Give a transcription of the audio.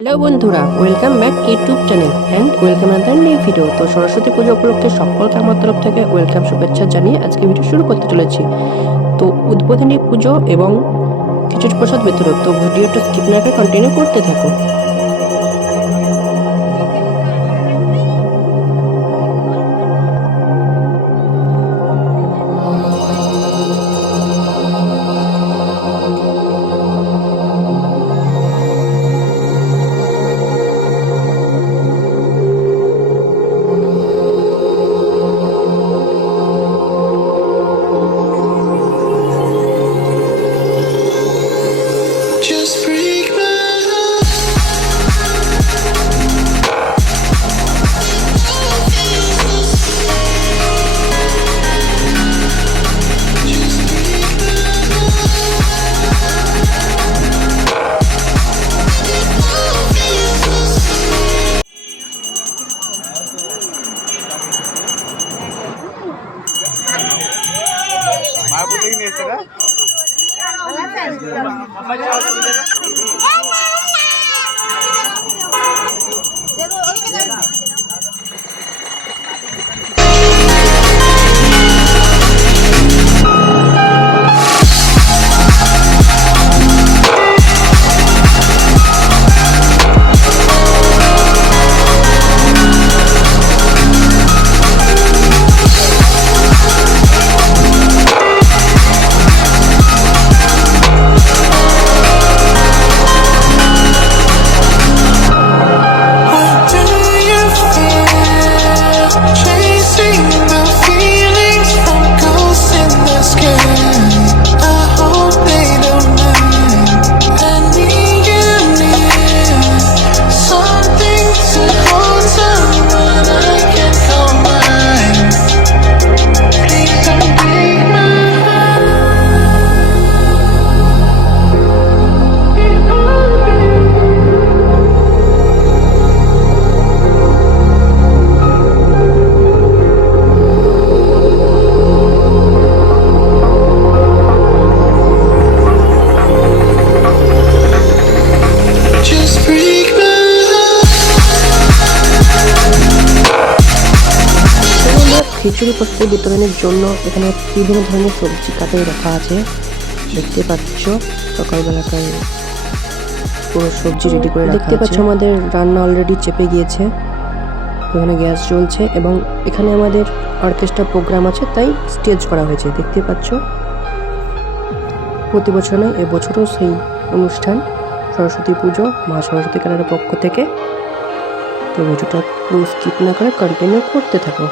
হ্যালো বন্ধুরা, welcome back YouTube channel and welcome another new video. তো সরস্বতী পুজো উপলক্ষে সকলকে আমার তরফ থেকে ওয়েলকাম শুভেচ্ছা জানিয়ে আজকে ভিডিও শুরু করতে চলেছি। তো উদ্বোধনী পুজো এবং খিচুড়ি প্রসাদ বিতরণ, তো ভিডিওটা স্কিপ না করে কন্টিনিউ করতে থাকো। Just break my heart. Mayapur থেকে নিয়ে এসছে না? What do you feel? Chasing the feelings from ghosts in the sky. I hope they don't mind. I need you near. Something to hold someone I can call mine. Please don't break my heart. Just break my heart. আমরা খিচুড়ি প্রসাদ বিতরণের জন্য এখানে বিভিন্ন ধরনের সবজি কাটে রাখা আছে, দেখতে পাচ্ছ। সকালবেলাকার পুরো সবজি রেডি করে দেখতে পাচ্ছ। আমাদের রান্না অলরেডি চেপে গিয়েছে, এখানে গ্যাস জ্বলছে এবং এখানে আমাদের অর্কেস্ট্রা প্রোগ্রাম আছে, তাই স্টেজ করা হয়েছে দেখতে পাচ্ছ। প্রতি বছর নয়, এবছরও সেই অনুষ্ঠান সরস্বতী পুজো মা সরস্বতী কালারের পক্ষ থেকে। তো ভিডিওটা পুরো স্কিপ না করে কন্টিনিউ করতে থাকো।